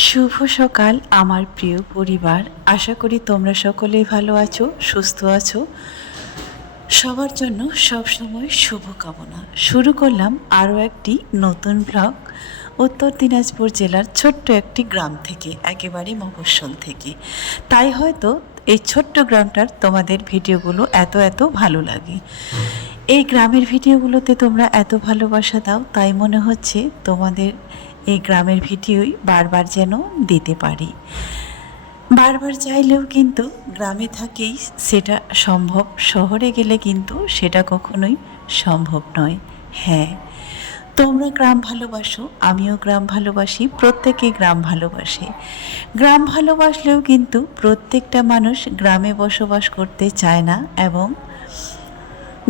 শুভ সকাল আমার প্রিয় পরিবার। আশা করি তোমরা সকলেই ভালো আছো, সুস্থ আছো। সবার জন্য সবসময় শুভকামনা। শুরু করলাম আরও একটি নতুন ব্লগ উত্তর দিনাজপুর জেলার ছোট্ট একটি গ্রাম থেকে, একেবারে মফস্বল থেকে। তাই হয়তো এই ছোট্ট গ্রামটার তোমাদের ভিডিওগুলো এত ভালো লাগে। এই গ্রামের ভিডিওগুলোতে তোমরা এত ভালোবাসা দাও, তাই মনে হচ্ছে তোমাদের এই গ্রামের ভিডিওই বারবার যেন দিতে পারি। বারবার চাইলেও কিন্তু গ্রামে থাকেই সেটা সম্ভব, শহরে গেলে কিন্তু সেটা কখনোই সম্ভব নয়। হ্যাঁ, তোমরা গ্রাম ভালোবাসো, আমিও গ্রাম ভালোবাসি, প্রত্যেকেই গ্রাম ভালোবাসে। গ্রাম ভালোবাসলেও কিন্তু প্রত্যেকটা মানুষ গ্রামে বসবাস করতে চায় না, এবং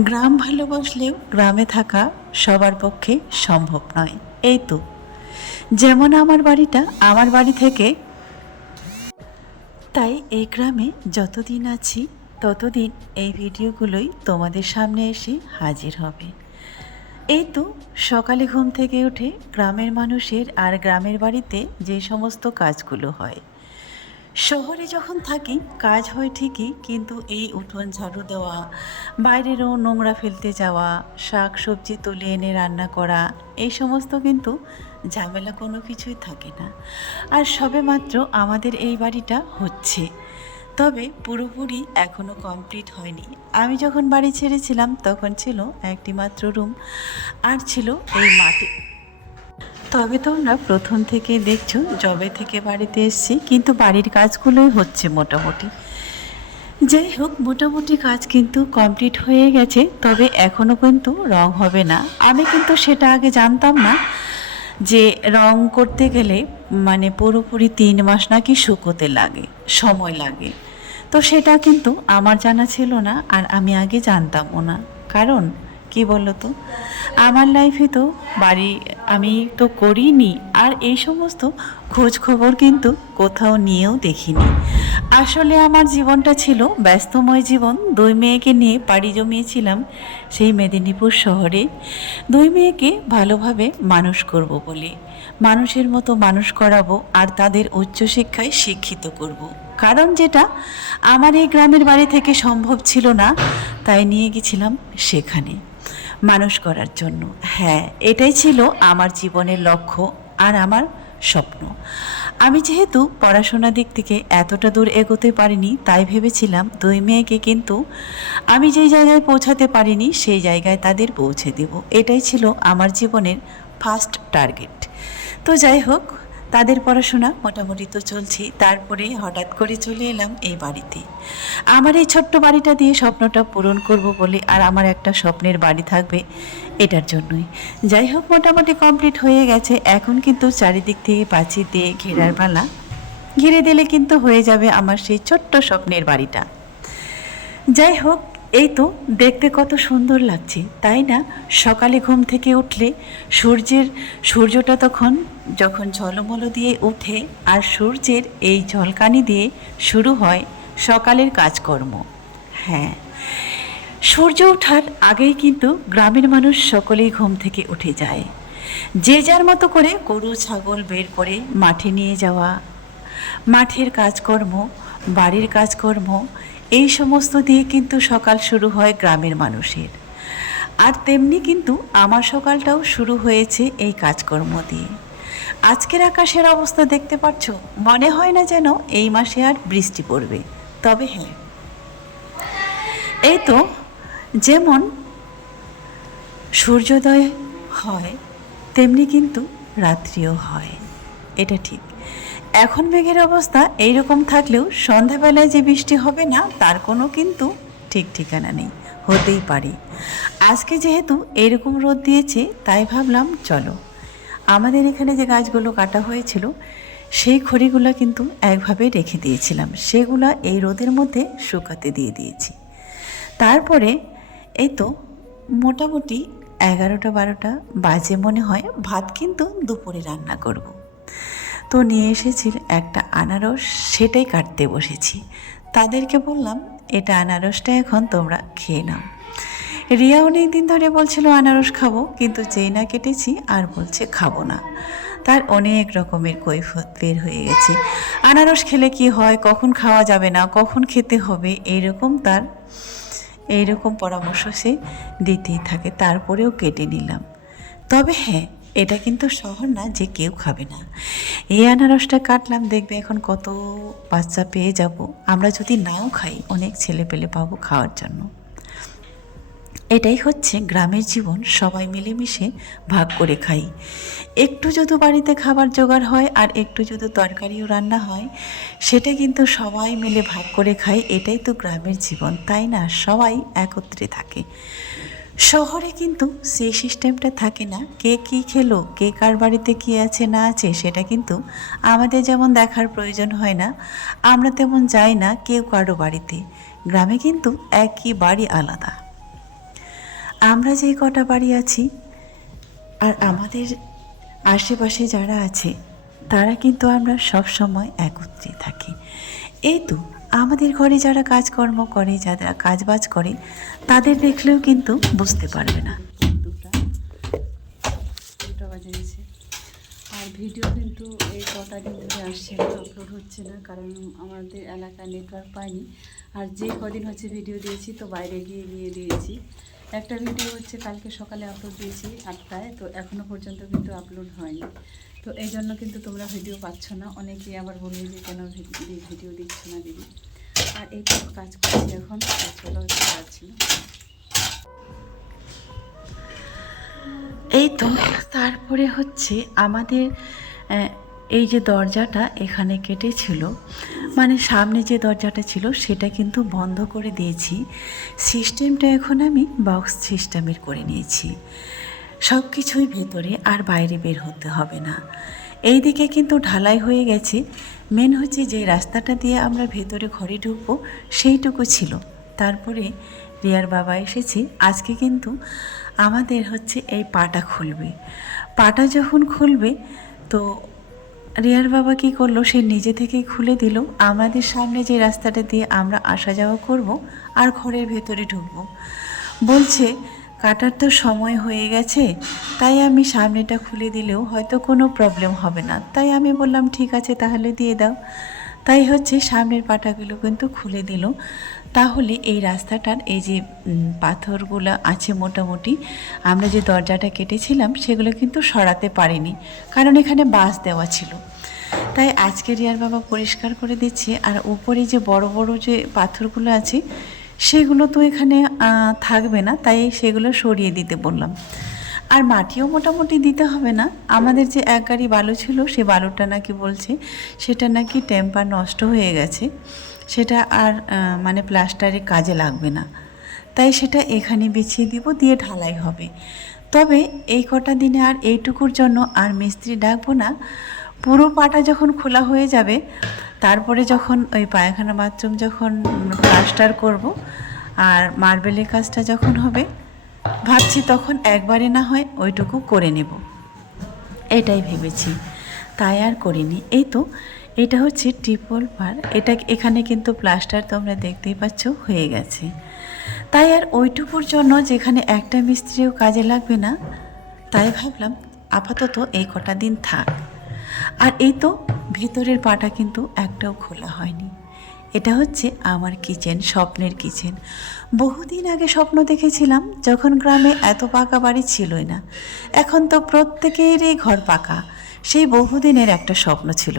গ্রাম ভালোবাসলেও গ্রামে থাকা সবার পক্ষে সম্ভব নয়। এই তো যেমন আমার বাড়িটা আমার বাড়ি থেকে, তাই এই গ্রামে যতদিন আছি ততদিন এই ভিডিওগুলোই তোমাদের সামনে এসে হাজির হবে। এই তো সকালে ঘুম থেকে উঠে গ্রামের মানুষের আর গ্রামের বাড়িতে যে সমস্ত কাজগুলো হয়, শহরে যখন থাকি কাজ হয় ঠিকই, কিন্তু এই উঠোন ঝাড়ু দেওয়া, বাইরেরও নোংরা ফেলতে যাওয়া, শাক সবজি তুলে এনে রান্না করা, এই সমস্ত কিন্তু ঝামেলা কোনো কিছুই থাকে না। আর সবেমাত্র আমাদের এই বাড়িটা হচ্ছে, তবে পুরোপুরি এখনও কমপ্লিট হয়নি। আমি যখন বাড়ি ছেড়েছিলাম তখন ছিল একটি মাত্র রুম, আর ছিল এই মাটি। তবে তোমরা প্রথম থেকে দেখছো জবে থেকে বাড়িতে এসেছি, কিন্তু বাড়ির কাজগুলোই হচ্ছে মোটামুটি। যাই হোক, মোটামুটি কাজ কিন্তু কমপ্লিট হয়ে গেছে, তবে এখনও কিন্তু রং হবে না। আমি কিন্তু সেটা আগে জানতাম না যে রং করতে গেলে মানে পুরোপুরি 3 মাস নাকি শুকোতে লাগে, সময় লাগে। তো সেটা কিন্তু আমার জানা ছিল না, আর আমি আগে জানতামও না। কারণ কি বলো তো, আমার লাইফে তো বাড়ি আমি তো করিনি, আর এই সমস্ত খোঁজ খবর কিন্তু কোথাও নিয়েও দেখিনি। আসলে আমার জীবনটা ছিল ব্যস্তময় জীবন। 2 মেয়েকে নিয়ে পাড়ি জমিয়েছিলাম সেই মেদিনীপুর শহরে। 2 মেয়েকে ভালোভাবে মানুষ করব বলে, মানুষের মতো মানুষ করাবো, আর তাদের উচ্চশিক্ষায় শিক্ষিত করব। কারণ যেটা আমার এই গ্রামের বাড়ি থেকে সম্ভব ছিল না, তাই নিয়ে গেছিলাম সেখানে মানুষ করার জন্য। হ্যাঁ, এটাই ছিল আমার জীবনের লক্ষ্য আর আমার স্বপ্ন। আমি যেহেতু পড়াশোনার দিক থেকে এতটা দূর এগোতে পারিনি, তাই ভেবেছিলাম 2 মেয়েকে কিন্তু আমি যেই জায়গায় পৌঁছাতে পারিনি সেই জায়গায় তাদের পৌঁছে দেব। এটাই ছিল আমার জীবনের ফার্স্ট টার্গেট। তো যাই হোক, তাদের পড়াশোনা মোটামুটি তো চলছে। তারপরে হঠাৎ করে চলে এলাম এই বাড়িতে। আমার এই ছোট্ট বাড়িটা দিয়ে স্বপ্নটা পূরণ করব বলে, আর আমার একটা স্বপ্নের বাড়ি থাকবে এটার জন্যই। যাই হোক, মোটামুটি কমপ্লিট হয়ে গেছে। এখন কিন্তু চারিদিক থেকে প্রাচীর দিয়ে ঘেরার পালা। ঘিরে দিলে কিন্তু হয়ে যাবে আমার সেই ছোট্ট স্বপ্নের বাড়িটা। যাই হোক, এই তো দেখতে কত সুন্দর লাগছে, তাই না? সকালে ঘুম থেকে উঠলে সূর্যটা যখন ঝলমলো দিয়ে ওঠে, আর সূর্যের এই ঝলকানি দিয়ে শুরু হয় সকালের কাজকর্ম। হ্যাঁ, সূর্য ওঠার আগেই কিন্তু গ্রামের মানুষ সকলেই ঘুম থেকে উঠে যায়। যে যার মতো করে গরু ছাগল বের করে মাঠে নিয়ে যাওয়া, মাঠের কাজকর্ম, বাড়ির কাজকর্ম, এই সমস্ত দিয়ে কিন্তু সকাল শুরু হয় গ্রামের মানুষের। আর তেমনি কিন্তু আমার সকালটাও শুরু হয়েছে এই কাজকর্ম দিয়ে। আজকের আকাশের অবস্থা দেখতে পাচ্ছ, মনে হয় না যেন এই মাসে আর বৃষ্টি পড়বে। তবে হ্যাঁ, এই তো যেমন সূর্যোদয় হয় তেমনি কিন্তু রাত্রিও হয়, এটা ঠিক। এখন মেঘের অবস্থা এইরকম থাকলেও সন্ধ্যাবেলায় যে বৃষ্টি হবে না তার কোনো কিন্তু ঠিক ঠিকানা নেই, হতেই পারে। আজকে যেহেতু এরকম রোদ দিয়েছে, তাই ভাবলাম চলো আমাদের এখানে যে গাছগুলো কাটা হয়েছিল সেই খড়িগুলো কিন্তু একভাবে রেখে দিয়েছিলাম, সেগুলো এই রোদের মধ্যে শুকাতে দিয়ে দিয়েছি। তারপরে এই তো মোটামুটি 11টা-12টা বাজে মনে হয়, ভাত কিন্তু দুপুরে রান্না করব। তো নিয়ে এসেছি একটা আনারস, সেটাই কাটতে বসেছি। তাদেরকে বললাম এটা আনারসটা এখন তোমরা খেয়ে নাও। রিয়া অনেক দিন ধরে বলছিল আনারস খাবো, কিন্তু যেই না কেটেছি আর বলছে খাবো না। তার অনেক রকমের কৈফিয়ত বের হয়ে গেছে। আনারস খেলে কি হয়, কখন খাওয়া যাবে না, কখন খেতে হবে, এইরকম পরামর্শ সে দিতেই থাকে। তারপরেও কেটে নিলাম। তবে হ্যাঁ, এটা কিন্তু শহর না যে কেউ খাবে না। এই আনারসটা কাটলাম, দেখবে এখন কত বাচ্চা পেয়ে যাব। আমরা যদি নাও খাই, অনেক ছেলে পেলে পাবো খাওয়ার জন্য। এটাই হচ্ছে গ্রামের জীবন, সবাই মিলেমিশে ভাগ করে খাই। একটু যদি বাড়িতে খাবার জোগাড় হয় আর একটু যদি তরকারিও রান্না হয়, সেটা কিন্তু সবাই মিলে ভাগ করে খাই। এটাই তো গ্রামের জীবন, তাই না? সবাই একত্রে থাকে। শহরে কিন্তু সেই সিস্টেমটা থাকে না। কে কী খেলো, কে কার বাড়িতে কী আছে না আছে, সেটা কিন্তু আমাদের যেমন দেখার প্রয়োজন হয় না, আমরা তেমন যাই না কেউ কারো বাড়িতে। গ্রামে কিন্তু একই বাড়ি আলাদা। আমরা যে কটা বাড়ি আছি আর আমাদের আশেপাশে যারা আছে, তারা কিন্তু আমরা সব সময় একত্রে থাকি। এই তো আমাদের ঘরে যারা কাজকর্ম করে, যারা কাজবাজ করে, তাদের দেখলেও কিন্তু বুঝতে পারবে না। দুটা বাজে গেছে। আর ভিডিও কিন্তু এই কটা দিন ধরে আসছে না, আপলোড হচ্ছে না, কারণ আমাদের এলাকায় নেটওয়ার্ক পায়নি। আর যে কদিন হচ্ছে ভিডিও দিয়েছি তো বাইরে গিয়ে দিয়েছি। একটা ভিডিও হচ্ছে কালকে সকালে আপলোড দিয়েছি 8টায়, তো এখনও পর্যন্ত কিন্তু আপলোড হয়নি। তো এই জন্য কিন্তু তোমরা ভিডিও পাচ্ছ না। অনেকেই আবার বলবে যে কেন ভিডিও দিচ্ছ না দিদি। আর এই তো কাজ করছি এখন, কাজগুলো হচ্ছে পারছি না। এই তো তারপরে হচ্ছে আমাদের এই যে দরজাটা এখানে কেটেছিল, মানে সামনে যে দরজাটা ছিল সেটা কিন্তু বন্ধ করে দিয়েছি। সিস্টেমটা এখন আমি বক্স সিস্টেমের করে নিয়েছি। সব কিছুই ভেতরে আর বাইরে বের হতে হবে না। এই দিকে কিন্তু ঢালাই হয়ে গেছে। মেন হচ্ছে যে রাস্তাটা দিয়ে আমরা ভেতরে ঘরে ঢুকবো সেইটুকু ছিল। তারপরে রিয়ার বাবা এসেছে। আজকে কিন্তু আমাদের হচ্ছে এই পাটা খুলবে। পাটা যখন খুলবে তো রিয়ার বাবা কী করলো, সে নিজে থেকেই খুলে দিল। আমাদের সামনে যে রাস্তাটা দিয়ে আমরা আসা যাওয়া করব আর ঘরের ভেতরে ঢুকবো, বলছে কাটার তো সময় হয়ে গেছে, তাই আমি সামনেটা খুলে দিলেও হয়তো কোনো প্রবলেম হবে না। তাই আমি বললাম ঠিক আছে তাহলে দিয়ে দাও। তাই হচ্ছে সামনের পাটাগুলো কিন্তু খুলে দিল। তাহলে এই রাস্তাটার এই যে পাথরগুলো আছে মোটামুটি, আমরা যে দরজাটা কেটেছিলাম সেগুলো কিন্তু সরাতে পারিনি, কারণ এখানে বাঁশ দেওয়া ছিল। তাই আজকে রিয়ার বাবা পরিষ্কার করে দিচ্ছে। আর উপরে যে বড় বড় যে পাথরগুলো আছে সেগুলো তো এখানে থাকবে না, তাই সেগুলো সরিয়ে দিতে বললাম। আর মাটিও মোটামুটি দিতে হবে না। আমাদের যে এক গাড়ি বালু ছিল, সে বালুটা নাকি বলছে সেটা নাকি টেম্পার নষ্ট হয়ে গেছে, সেটা আর মানে প্লাস্টারে কাজে লাগবে না, তাই সেটা এখানে বিছিয়ে দিব, দিয়ে ঢালাই হবে। তবে এই কটা দিনে আর এইটুকুর জন্য আর মিস্ত্রি ডাকবো না। পুরো পাটা যখন খোলা হয়ে যাবে, তারপরে যখন ওই পায়খানা বাথরুম যখন প্লাস্টার করব আর মার্বেলের কাজটা যখন হবে, ভাবছি তখন একবারে না হয় ওইটুকু করে নেব, এটাই ভেবেছি। তাই আর করিনি। এই তো এটা হচ্ছে ট্রিপল পার, এটা এখানে কিন্তু প্লাস্টার তোমরা দেখতেই পাচ্ছ হয়ে গেছে। তাই আর ওইটুকুর জন্য যেখানে একটা মিস্ত্রিও কাজে লাগবে না, তাই ভাবলাম আপাতত এই কটা দিন থাক। আর এই তো ভেতরের পাটা কিন্তু একটাও খোলা হয়নি। এটা হচ্ছে আমার কিচেন, স্বপ্নের কিচেন। বহুদিন আগে স্বপ্ন দেখেছিলাম যখন গ্রামে এত পাকা বাড়ি ছিলই না। এখন তো প্রত্যেকেরই ঘর পাকা। সেই বহুদিনের একটা স্বপ্ন ছিল।